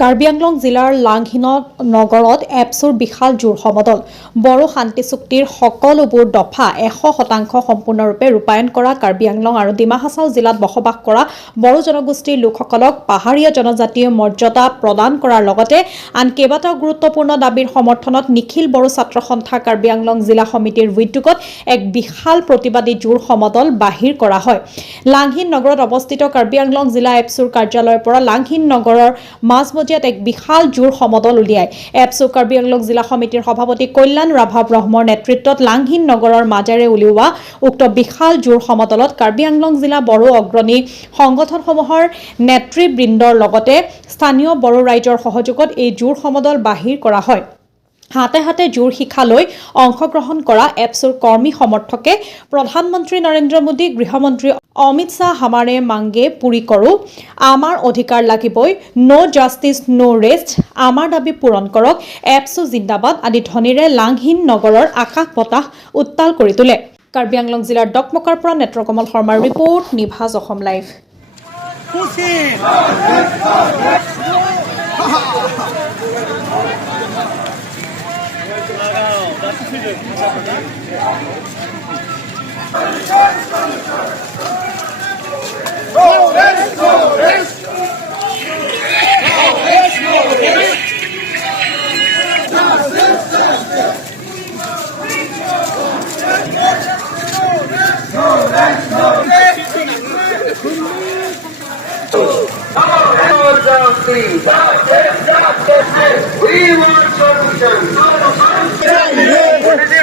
কাৰ্বি আংলং জিলাৰ লাংহিন নগৰত এপছুৰ বিশাল জোৰ সমদল বড়ো শান্তি চুক্তিৰ সকলোবোৰ দফা 100% সম্পূৰ্ণৰূপে ৰূপায়ণ কৰা কাৰ্বি আংলং আৰু ডিমা হাছাও জিলাত বসবাস কৰা বড়ো জনগোষ্ঠীৰ লোকসকলক পাহাৰীয়া জনজাতীয় মৰ্যাদা প্ৰদান কৰাৰ লগতে আন কেইবাটাও গুৰুত্বপূৰ্ণ দাবীৰ সমৰ্থনত নিখিল বড়ো ছাত্ৰ সন্থা কাৰ্বি আংলং জিলা সমিতিৰ উদ্যোগত এক বিশাল প্ৰতিবাদী জোৰ সমদল বাহিৰ কৰা হয়। লাংহিন নগৰত অৱস্থিত কাৰ্বি আংলং জিলা এপছুৰ কাৰ্যালয়ৰ পৰা লাংহিন নগৰৰ মাজমজিয়াত এক বিশাল জোৰ সমদল উলিয়ায়। এপছু কাৰ্বি আংলং জিলা সমিতিৰ সভাপতি কল্যাণ ৰাভা ব্ৰহ্মৰ নেতৃত্বত লাংহিন নগৰৰ মাজেৰে উলিওৱা উক্ত বিশাল জোৰ সমদলত কাৰ্বি আংলং জিলা বড়ো অগ্ৰণী সংগঠনসমূহৰ নেতৃবৃন্দৰ লগতে স্থানীয় বড়ো ৰাইজৰ সহযোগত এই জোৰ সমদল বাহিৰ কৰা হয়। হাতে হাতে জোৰ শিখা লৈ অংশগ্ৰহণ কৰা এপছুৰ কৰ্মী সমৰ্থকে প্ৰধানমন্ত্ৰী নৰেন্দ্ৰ মোদী, গৃহমন্ত্ৰী অমিত শ্বাহ হামাৰে মাংগে পুৰি কৰোঁ, আমাৰ অধিকাৰ লাগিবই, ন' জাষ্টিছ ন' ৰেষ্ট, আমাৰ দাবী পূৰণ কৰক, এপছু জিন্দাবাদ আদি ধ্বনিৰে লাংহিন নগৰৰ আকাশ বতাহ উত্তাল কৰি তোলে। কাৰ্বি আংলং জিলাৰ ডকমকাৰ পৰা নেত্ৰকমল শৰ্মাৰ ৰিপৰ্ট, নিভাজ Assam live. We want solutions.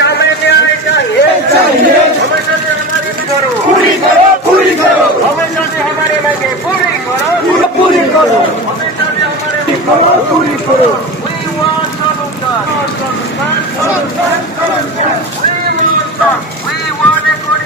हमें न्याय चाहिए। हमें साथ हमारी करो। पूरी करो, पूरी करो। हमें साथ हमारी मांगे पूरी करो, पूरी करो। हमें साथ हमारे करो, पूरी करो। We want solutions. We want a good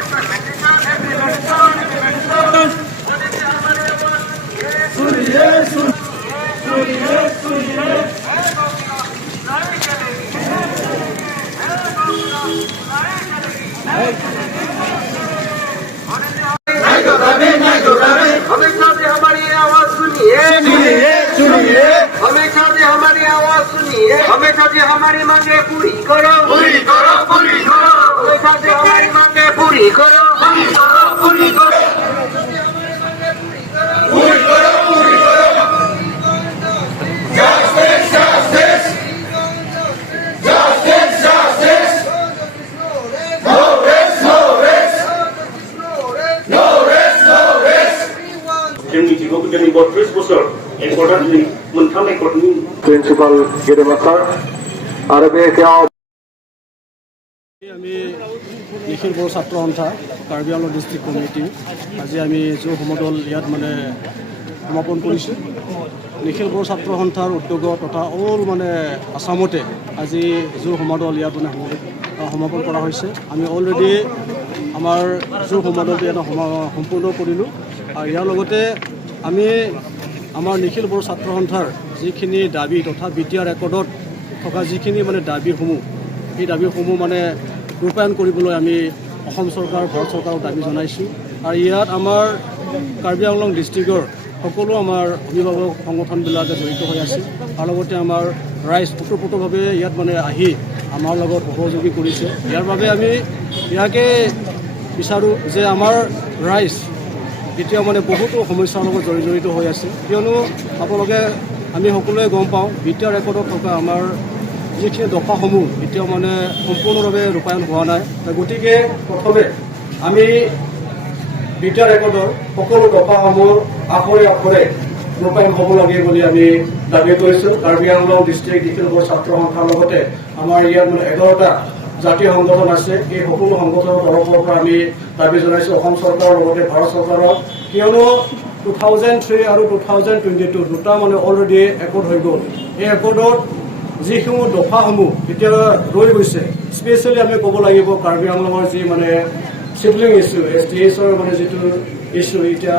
हमेशा से हमारी आवाज सुनिए, हमेशा से हमारी आवाज सुनिए, हमेशा से हमारी मांगे पूरी करो, पूरी करो, पूरी करो। हमेशा से हमारी मांगे पूरी करो, पूरी करो, पूरी करो। पूरी करो, पूरी करो। Justice, justice. Justice, justice. No rest, no rest. No rest, no rest. जोंनि जिउखौ दिनै 32 बोसोर एकर्डा दिनै मोनथाम एकर्डनि प्रिन्सिपाल गेदेमा सार आरो बे আমি নিখিল বড়ো ছাত্ৰ সন্থা কাৰ্বি আংলং ডিষ্ট্ৰিক্ট কমিটি আজি আমি জোৰ সমদল ইয়াত সমাপন কৰিছোঁ। নিখিল বড়ো ছাত্ৰ সন্থাৰ উদ্যোগত তথা অল আসামতে আজি জোৰ সমদল ইয়াত সমাপন কৰা হৈছে। আমি অলৰেডি আমাৰ জোৰ সমদলটো ইয়াত সম্পূৰ্ণ কৰিলোঁ আৰু ইয়াৰ লগতে আমি আমাৰ নিখিল বড়ো ছাত্ৰ সন্থাৰ যিখিনি দাবী তথা BTR ৰেকৰ্ডত থকা যিখিনি দাবীসমূহ এই দাবীসমূহ ৰূপায়ণ কৰিবলৈ আমি অসম চৰকাৰ ভাৰত চৰকাৰক দাবী জনাইছোঁ। আৰু ইয়াত আমাৰ কাৰ্বি আংলং ডিষ্ট্ৰিক্টৰ সকলো আমাৰ অভিভাৱক সংগঠনবিলাকে জড়িত হৈ আছে আৰু লগতে আমাৰ ৰাইজ ওতঃপ্ৰোতভাৱে ইয়াত আহি আমাৰ লগত সহযোগী কৰিছে। ইয়াৰ বাবে আমি ইয়াকে বিচাৰোঁ যে আমাৰ ৰাইজ এতিয়া বহুতো সমস্যাৰ লগত জড়িত হৈ আছে, কিয়নো আপোনালোকে আমি সকলোৱে গম পাওঁ BTR ৰেকৰ্ডত থকা আমাৰ যিখিনি দফাসমূহ এতিয়াও সম্পূৰ্ণভাৱে ৰূপায়ণ হোৱা নাই। গতিকে প্ৰথমে আমি BTR ৰেকৰ্ডৰ সকলো দফাসমূহ আখৰে আখৰে ৰূপায়ণ হ'ব লাগে বুলি আমি দাবী কৰিছোঁ। কাৰ্বি আংলং ডিষ্ট্ৰিক্ট নিখিল বড়ো ছাত্ৰ সন্থাৰ লগতে আমাৰ ইয়াত 11টা জাতীয় সংগঠন আছে। এই সকলো সংগঠনৰ তৰফৰ পৰা আমি দাবী জনাইছোঁ অসম চৰকাৰৰ লগতে ভাৰত চৰকাৰক, কিয়নো 2003 আৰু 2022 দুটা অলৰেডি একৰ্ড হৈ গ'ল। এই একৰ্ডত যিসমূহ দফাসমূহ এতিয়া ৰৈ গৈছে, স্পেচিয়েলি আমি ক'ব লাগিব কাৰ্বি আংলঙৰ যি চিডলিং ইছ্যু STHৰ যিটো ইছ্যু এতিয়া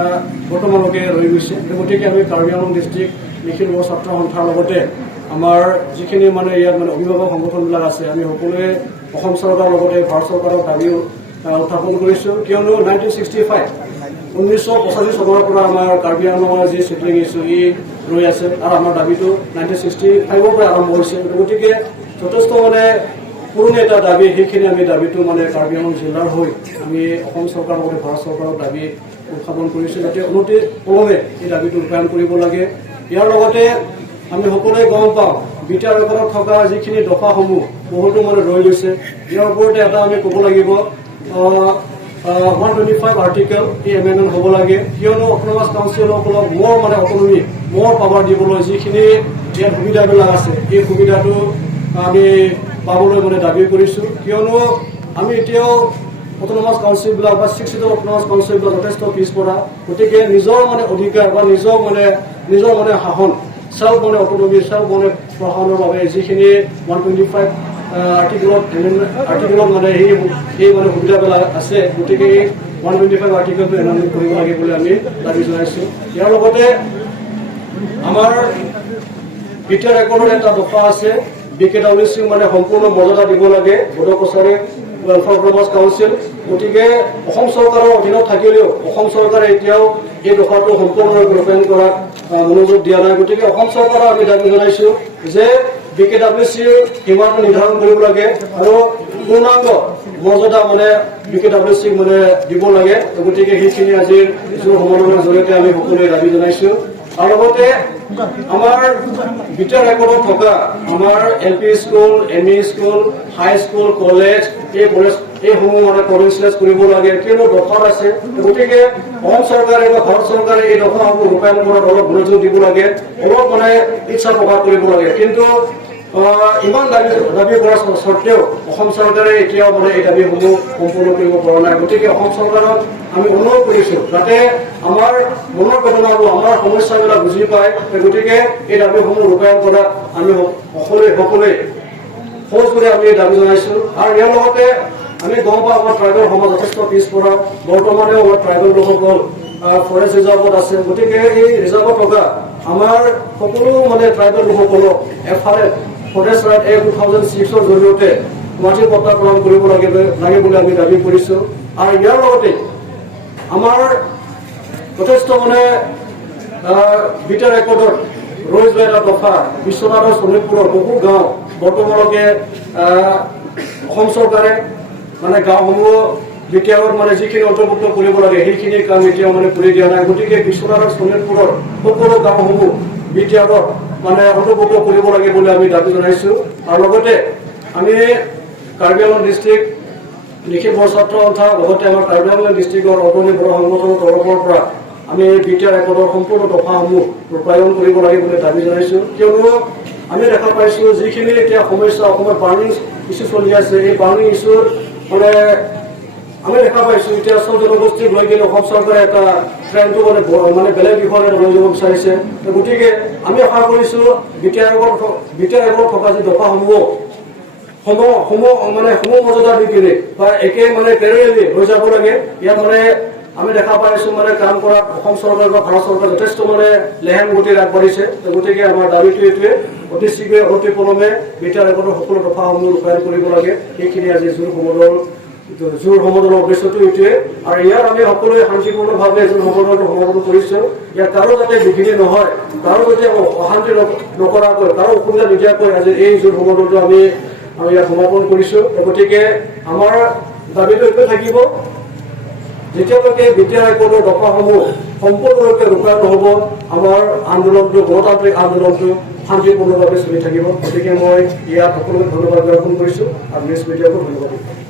বৰ্তমানলৈকে ৰৈ গৈছে। গতিকে আমি কাৰ্বি আংলং ডিষ্ট্ৰিক্ট নিখিল বড়ো ছাত্ৰ সন্থাৰ লগতে আমাৰ যিখিনি ইয়াত অভিভাৱক সংগঠনবিলাক আছে আমি সকলোৱে অসম চৰকাৰৰ লগতে ভাৰত চৰকাৰৰ দাবী উত্থাপন কৰিছোঁ, কিয়নো 1965 1985 চনৰ পৰা আমাৰ কাৰ্বি আংলঙৰ যি চিডলিং ইছ্যু ই ৰৈ আছে আৰু আমাৰ দাবীটো 1965 পৰা আৰম্ভ হৈছে গতিকে যথেষ্ট মানে পুৰণি এটা দাবী সেইখিনি আমি দাবীটো মানে কাৰ্বি আংলং জিলাৰ হৈ আমি অসম চৰকাৰৰ লগতে ভাৰত চৰকাৰৰ দাবী উত্থাপন কৰিছোঁ যাতে অনতি পলমে এই দাবীটো ৰূপায়ণ কৰিব লাগে ইয়াৰ লগতে আমি সকলোৱে গম পাওঁ বিটা ৰেকৰ্ডত থকা যিখিনি দফাসমূহ বহুতো মানে ৰৈ গৈছে ইয়াৰ ওপৰতে এটা আমি ক'ব লাগিব 125 আৰ্টিকেল এই এমেণ্ডমেণ্ট হ'ব লাগে কিয়নো অট'নমাছ কাউন্সিলসকলক মোৰ মানে অট'নমি মোৰ পাৱাৰ দিবলৈ যিখিনি ইয়াত সুবিধাবিলাক আছে এই সুবিধাটো আমি পাবলৈ মানে দাবী কৰিছোঁ কিয়নো আমি এতিয়াও অট'নমাছ কাউন্সিলবিলাক বা 6 অট'নমাছ কাউন্সিলবিলাক যথেষ্ট পিছপৰা গতিকে নিজৰ মানে অধিকাৰ বা নিজৰ মানে শাসন চেল্ফ মানে অট'নমি চেল্ফ মানে প্ৰশাসনৰ বাবে যিখিনি 125 আৰ্টিকেলত মানে এই মানে সুবিধাবিলাক আছে গতিকে এই 125 আৰ্টিকেলটো এমেণ্ডমেণ্ট কৰিব লাগে বুলি আমি দাবী জনাইছোঁ ইয়াৰ লগতে আমাৰ বিটা ৰেকৰ্ডৰ এটা দফা আছে BKWC মানে সম্পূৰ্ণ মৰ্যাদা দিব লাগে Bodo Kachari welfare autonomous council গতিকে অসম চৰকাৰৰ অধীনত থাকিলেও অসম চৰকাৰে এতিয়াও এই দফাটো সম্পূৰ্ণৰূপে ৰূপায়ণ কৰাত মনোযোগ দিয়া নাই গতিকে অসম চৰকাৰক আমি দাবী জনাইছোঁ যে BKWCৰ সীমাটো নিৰ্ধাৰণ কৰিব লাগে আৰু পূৰ্ণাংগ মৰ্যাদা মানে BKWCক মানে দিব লাগে গতিকে সেইখিনি আজিৰ কিছু সমাধানৰ জৰিয়তে আমি সকলোৱে দাবী জনাইছোঁ আৰু লগতে আমাৰ বিটা ৰেকৰ্ডত থকা আমাৰ LP স্কুল ME স্কুল হাই স্কুল কলেজ এইসমূহ মানে প্ৰভিঞ্চিয়েলাইজ কৰিব লাগে কিয়নো দফাত আছে গতিকে অসম চৰকাৰে বা ভাৰত চৰকাৰে এই দফাসমূহ ৰূপায়ণ কৰাত অলপ মনোযোগ দিব লাগে অলপ মানে ইচ্ছা প্ৰকাশ কৰিব লাগে কিন্তু ইমান দাবী কৰা স্বত্তেও অসম চৰকাৰে এতিয়াও মানে এই দাবীসমূহ সম্পূৰ্ণ কৰিব পৰা নাই গতিকে অসম চৰকাৰক আমি অনুৰোধ কৰিছোঁ যাতে আমাৰ মনৰ ঘটনাবোৰ আমাৰ সমস্যাবিলাক বুজি পায় গতিকে এই দাবীসমূহ ৰূপায়ণ কৰাত আমি সকলোৱে সহজ কৰি আমি দাবী জনাইছোঁ আৰু ইয়াৰ লগতে আমি গম পাওঁ আমাৰ ট্ৰাইবেল সমাজ যথেষ্ট পিছপৰা বৰ্তমানেও আমাৰ ট্ৰাইবেল লোকসকল ফৰেষ্ট ৰিজাৰ্ভত আছে গতিকে এই ৰিজাৰ্ভত থকা আমাৰ সকলো মানে ট্ৰাইবেল লোকসকলক এফালে ফৰেষ্ট ৰাইট এক্ট 2006ৰ জৰিয়তে মাটি পট্টা প্ৰদান কৰিব লাগে বুলি আমি দাবী কৰিছোঁ আৰু ইয়াৰ লগতে আমাৰ যথেষ্ট মানে বিটা ৰেকৰ্ডত ৰৈ যোৱা এটা দফা বিশ্বনাথ আৰু শোণিতপুৰৰ বহু গাঁও বৰ্তমানলৈকে অসম চৰকাৰে মানে গাঁওসমূহ বিটিআৰত মানে যিখিনি অন্তৰ্ভুক্ত কৰিব লাগে সেইখিনি কাম এতিয়াও মানে কৰি দিয়া নাই গতিকে বিশ্বনাথ আৰু শোণিতপুৰৰ সকলো গাঁওসমূহ বিটিআৰত মানে অন্তৰ্ভুক্ত কৰিব লাগে বুলি আমি দাবী জনাইছোঁ আৰু লগতে আমি কাৰ্বি আংলং ডিষ্ট্ৰিক্ট লিখিত বৰ ছাত্ৰ সন্থা লগতে আমাৰ কাৰ্বি আংলং ডিষ্ট্ৰিক্টৰ অগ্ৰণী বড়ো সংগঠনৰ তৰফৰ পৰা আমি বিটা ৰেকৰ্ডৰ সম্পূৰ্ণ দফাসমূহ ৰূপায়ণ কৰিব লাগে বুলি দাবী জনাইছোঁ কিয়নো আমি দেখা পাইছোঁ যিখিনি এতিয়া সমস্যা অসমত বাৰ্ণিং ইছ্যু চলি আছে এই বাৰ্ণিং ইছ্যুৰ মানে আমি দেখা পাইছোঁ এতিয়া চব জনগোষ্ঠীক লৈ কিনে অসম চৰকাৰে এটা ট্ৰেণ্ডটো মানে বেলেগ দিশলৈ লৈ যাব বিচাৰিছে গতিকে আমি আশা কৰিছোঁ বিটা ৰেকৰ্ডত থকা যি দফাসমূহ মানে মৰ্যাদা দি কিনে বা একে মানে পেৰেলি হৈ যাব লাগে ইয়াত মানে আমি দেখা পাইছোঁ মানে কাম কৰাত অসম চৰকাৰ বা ভাৰত চৰকাৰ যথেষ্ট মানে লেহেম গতিৰে আগবাঢ়িছে গতিকে আমাৰ দাবীটো এইটোৱে অতি শীঘ্ৰে অতি পলমে বিটা ৰেকৰ্ডৰ সকলো দফাসমূহ ৰূপায়ণ কৰিব লাগে সেইখিনি আজি জোৰ সমদলৰ উদ্দেশ্যটো এইটোৱে আৰু ইয়াত আমি সকলোৱে শান্তিপূৰ্ণভাৱে জোৰ সমদলটো সমাধান কৰিছোঁ ইয়াত কাৰো যাতে বিঘিনি নহয় কাৰো যাতে অশান্তি নকৰাকৈ কাৰো অসুবিধা নিদিয়াকৈ আজি এই জোৰ সমদলটো আমি ইয়াত সমাপন কৰিছোঁ গতিকে আমাৰ দাবীটো এইটোৱে থাকিব যেতিয়ালৈকে বিটা ৰেকৰ্ডৰ দফাসমূহ সম্পূৰ্ণৰূপে ৰূপায়ণ নহ'ব আমাৰ আন্দোলনটো গণতান্ত্ৰিক আন্দোলনটো শান্তিপূৰ্ণভাৱে চলি থাকিব গতিকে মই ইয়াত সকলোকে ধন্যবাদ জ্ঞাপন কৰিছোঁ আৰু নিউজ মিডিয়াকো ধন্যবাদ দিছোঁ